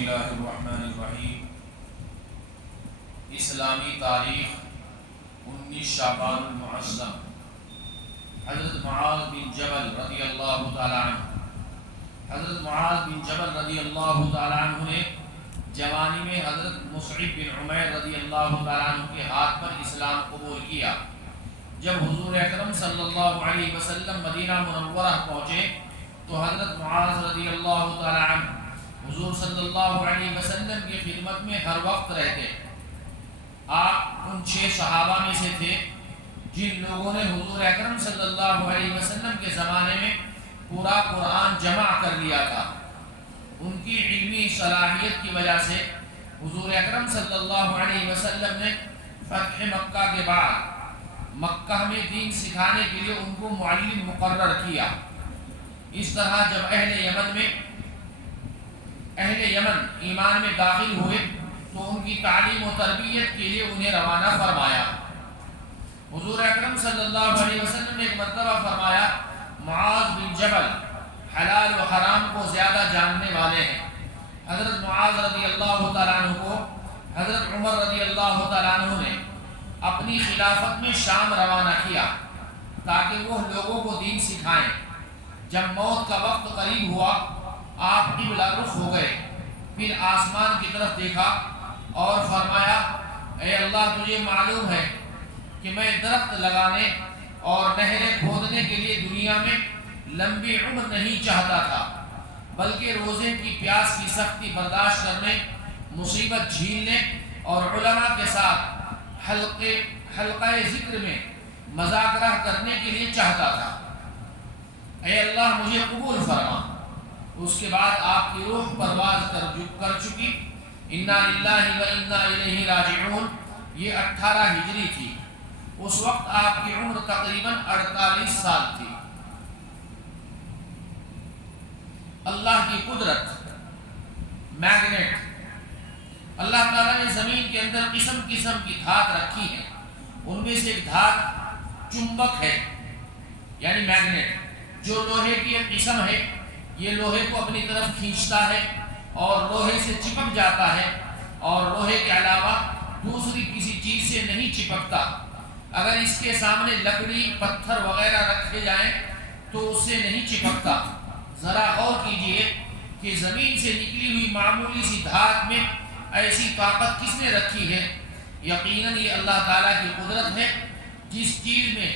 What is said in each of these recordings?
اللہ الرحمن الرحیم۔ اسلامی تاریخ 19 شعبان المعظم، حضرت معاذ بن جبل رضی اللہ تعالی عنہ حضرت معاذ بن جبل رضی اللہ تعالی عنہ نے جوانی میں حضرت مصعب بن عمیر رضی اللہ تعالی عنہ کے ہاتھ پر اسلام قبول کیا۔ جب حضور اکرم صلی اللہ علیہ وسلم مدینہ منورہ پہنچے تو حضرت معاذ رضی اللہ تعالی عنہ حضور صلی اللہ علیہ وسلم کی خدمت میں ہر وقت رہتے۔ آپ ان 6 صحابہ میں سے تھے جن لوگوں نے حضور اکرم صلی اللہ علیہ وسلم کے زمانے میں پورا قرآن جمع کر لیا تھا۔ ان کی علمی صلاحیت کی وجہ سے حضور اکرم صلی اللہ علیہ وسلم نے فتح مکہ کے بعد مکہ میں دین سکھانے کے لیے ان کو معلم مقرر کیا۔ اس طرح جب اہل یمن ایمان میں داخل ہوئے تو ان کی تعلیم و تربیت کے لیے انہیں روانہ فرمایا۔ حضور اکرم صلی اللہ علیہ وسلم نے ایک مرتبہ فرمایا، معاذ بن جبل حلال و حرام کو زیادہ جاننے والے ہیں۔ حضرت معاذ رضی اللہ تعالیٰ عنہ کو حضرت عمر رضی اللہ تعالیٰ عنہ نے اپنی خلافت میں شام روانہ کیا تاکہ وہ لوگوں کو دین سکھائیں۔ جب موت کا وقت قریب ہوا، آپ قبلہ رخ ہو گئے، پھر آسمان کی طرف دیکھا اور فرمایا، اے اللہ تجھے معلوم ہے کہ میں درخت لگانے اور نہریں کھودنے کے لیے دنیا میں لمبی عمر نہیں چاہتا تھا، بلکہ روزے کی پیاس کی سختی برداشت کرنے، مصیبت جھیلنے اور علماء کے ساتھ حلقہ ذکر میں مذاکرہ کرنے کے لیے چاہتا تھا۔ اے اللہ مجھے قبول فرما۔ اس کے بعد آپ کی روح پرواز کر چکی۔ انا للہ و انا الیہ راجعون، یہ 18 ہجری تھی۔ اس وقت آپ کی عمر تقریباً 48 سال تھی۔ اللہ کی قدرت، میگنیٹ، اللہ تعالیٰ نے زمین کے اندر قسم قسم کی دھات رکھی ہے۔ ان میں سے ایک دھات چمبک ہے، یعنی میگنیٹ، جو لوہے کی ایک قسم ہے۔ یہ لوہے کو اپنی طرف کھینچتا ہے اور لوہے سے چپک جاتا ہے، اور لوہے کے علاوہ دوسری کسی چیز سے نہیں چپکتا۔ اگر اس کے سامنے لکڑی، پتھر وغیرہ رکھے جائیں تو اس سے نہیں چپکتا۔ ذرا غور کیجئے کہ زمین سے نکلی ہوئی معمولی سی دھات میں ایسی طاقت کس نے رکھی ہے؟ یقیناً یہ اللہ تعالیٰ کی قدرت ہے، جس چیز میں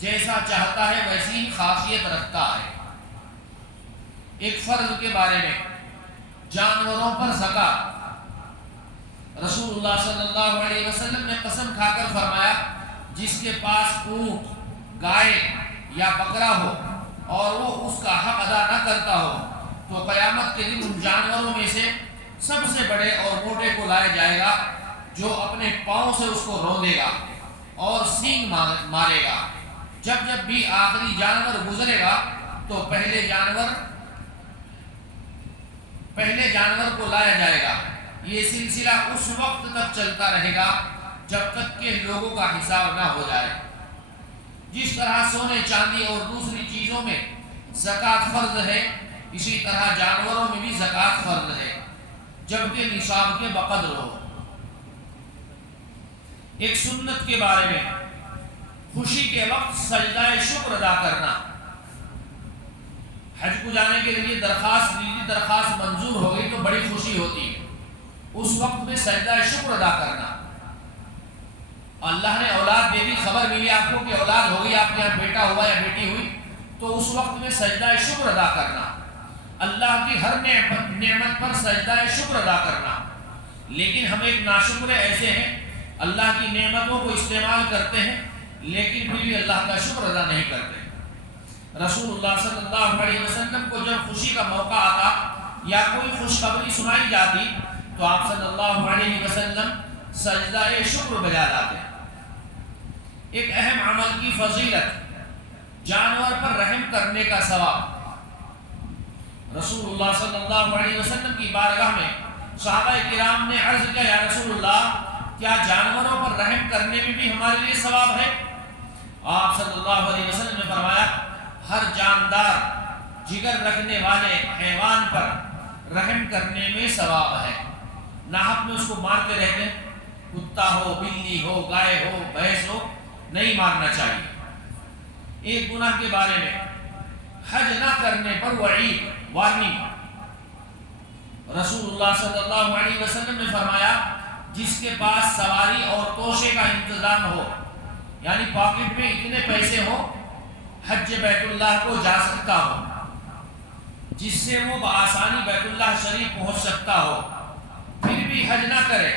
جیسا چاہتا ہے ویسی ہی خاصیت رکھتا ہے۔ ایک فرض کے بارے میں، جانوروں پر زکوٰۃ، رسول اللہ صلی اللہ علیہ وسلم نے قسم کھا کر فرمایا، جس کے پاس اونٹ، گائے یا بکرا ہو اور وہ اس کا حق ادا نہ کرتا ہو تو قیامت کے دن ان جانوروں میں سے سب سے بڑے اور موٹے کو لایا جائے گا، جو اپنے پاؤں سے اس کو روندے گا اور سینگ مارے گا۔ جب جب بھی آخری جانور گزرے گا تو پہلے جانور کو لایا جائے گا۔ یہ سلسلہ اس وقت تک چلتا رہے گا جب تک کہ لوگوں کا حساب نہ ہو جائے۔ جس طرح سونے چاندی اور دوسری چیزوں میں زکوٰۃ فرض ہے، اسی طرح جانوروں میں بھی زکوٰۃ فرض ہے، جبکہ نصاب کے بقدر ہو۔ ایک سنت کے بارے میں، خوشی کے وقت سجدہ شکر ادا کرنا۔ حج کو جانے کے لیے درخواست منظور ہو گئی تو بڑی خوشی ہوتی ہے۔ اس وقت میں سجدہ شکر ادا کرنا۔ اللہ نے اولاد دے دی، خبر ملی آپ کو کہ اولاد ہوگی، آپ کے یہاں بیٹا ہوا یا بیٹی ہوئی، تو اس وقت میں سجدہ شکر ادا کرنا، اللہ کی ہر نعمت پر سجدہ شکر ادا کرنا۔ لیکن ہم ایک ناشکر ایسے ہیں، اللہ کی نعمتوں کو استعمال کرتے ہیں لیکن پھر بھی اللہ کا شکر ادا نہیں کرتے۔ رسول اللہ صلی اللہ علیہ وسلم کو جب خوشی کا موقع آتا یا کوئی خوشخبری سنائی جاتی تو آپ صلی اللہ علیہ وسلم سجدہ شکر بجا لاتے۔ ایک اہم عمل کی فضیلت، جانور پر رحم کرنے کا ثواب۔ رسول اللہ صلی اللہ علیہ وسلم کی بارگاہ میں صحابہ کرام نے عرض کیا، یا رسول اللہ، کیا جانوروں پر رحم کرنے میں بھی ہمارے لیے ثواب ہے؟ آپ صلی اللہ علیہ وسلم نے فرمایا، ہر جاندار جگر رکھنے والے حیوان پر رحم کرنے میں ثواب ہے، ناحق میں اس کو مارتے رہتے ہیں، کتا ہو، بلی ہو، گائے ہو، بھینس ہو، نہیں مارنا چاہیے۔ ایک گناہ کے بارے میں حج نہ کرنے پر وعید، وارننگ، رسول اللہ صلی اللہ علیہ وسلم نے فرمایا جس کے پاس سواری اور توشے کا انتظام ہو، یعنی پاکٹ میں اتنے پیسے ہو، حج بیت اللہ کو جا سکتا ہو، جس سے وہ بآسانی بیت اللہ شریف پہنچ سکتا ہو، پھر بھی حج نہ کرے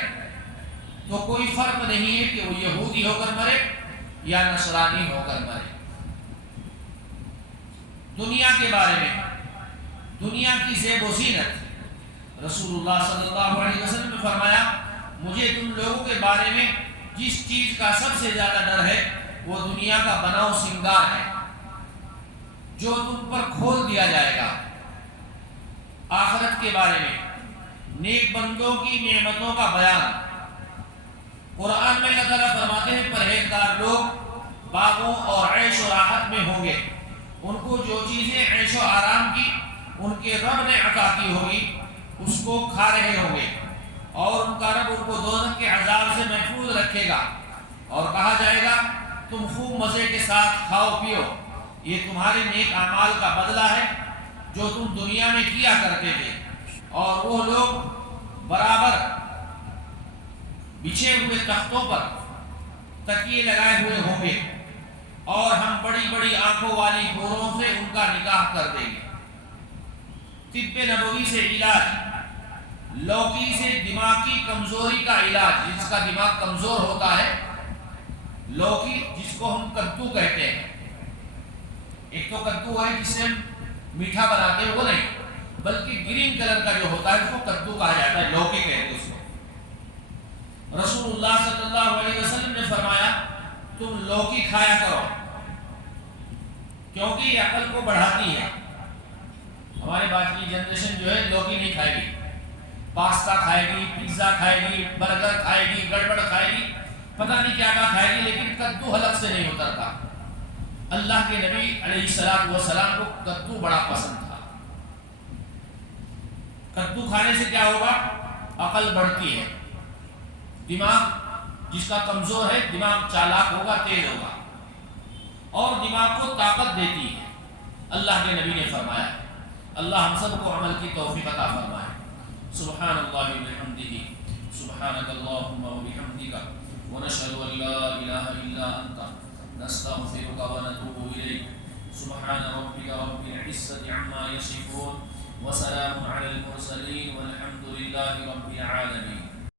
تو کوئی فرق نہیں ہے کہ وہ یہودی ہو کر مرے یا نصرانی ہو کر مرے۔ دنیا کے بارے میں، دنیا کی زیب و زینت، رسول اللہ صلی اللہ علیہ وسلم نے فرمایا مجھے تم لوگوں کے بارے میں جس چیز کا سب سے زیادہ ڈر ہے وہ دنیا کا بناؤ سنگار ہے جو تم پر کھول دیا جائے گا۔ آخرت کے بارے میں نیک بندوں کی نعمتوں کا بیان، قرآن میں اللہ تعالیٰ فرماتے ہیں پرہیزگار لوگ باغوں اور عیش و راحت میں ہوں گے، ان کو جو چیزیں عیش و آرام کی ان کے رب نے عطا کی ہوگی اس کو کھا رہے ہوں گے، اور ان کا رب ان کو دوزخ کے عذاب سے محفوظ رکھے گا، اور کہا جائے گا تم خوب مزے کے ساتھ کھاؤ پیو، یہ تمہارے نیک اعمال کا بدلہ ہے جو تم دنیا میں کیا کرتے تھے۔ اور وہ لوگ برابر بچھے ہوئے تختوں پر تکیے لگائے ہوئے ہوں گے، اور ہم بڑی بڑی آنکھوں والی حوروں سے ان کا نکاح کر دیں گے۔ طب نبوی سے علاج، لوکی سے دماغ کی کمزوری کا علاج، جس کا دماغ کمزور ہوتا ہے، لوکی جس کو ہم کدو کہتے ہیں، ایک تو کدو ہے جس سے ہم میٹھا بناتے ہیں وہ نہیں، بلکہ گرین کلر کا جو ہوتا ہے اس کو کدو کہا جاتا ہے، لوکی کہتے ہیں اس کو۔ رسول اللہ صلی اللہ علیہ وسلم نے فرمایا تم لوکی کھایا کرو کیونکہ یہ عقل کو بڑھاتی ہے۔ ہمارے بعد کی جنریشن جو ہے لوکی نہیں کھائے گی، پاستا کھائے گی، پیزا کھائے گی، برگر کھائے گی، گڑبڑ کھائے گی، پتہ نہیں کیا کھائے گی، لیکن کدو حلق سے نہیں اترتا۔ اللہ کے نبی علیہ السلام کو کدو بڑا پسند تھا۔ کدو کھانے سے کیا ہوگا؟ عقل بڑھتی ہے، دماغ جس کا کمزور ہے دماغ چالاک ہوگا، تیز ہوگا، اور دماغ کو طاقت دیتی ہے، اللہ کے نبی نے فرمایا۔ اللہ ہم سب کو عمل کی توفیق عطا فرمائے۔ سبحان اللہ وبحمدہ، سبحانک اللہم وبحمدک، ونشہد ان لا الہ الا انت، نستغفرک ونتوب الیک۔ سبحان ربک رب العزة عما یصفون، وسلام علی المرسلین، والحمد للہ رب العالمین۔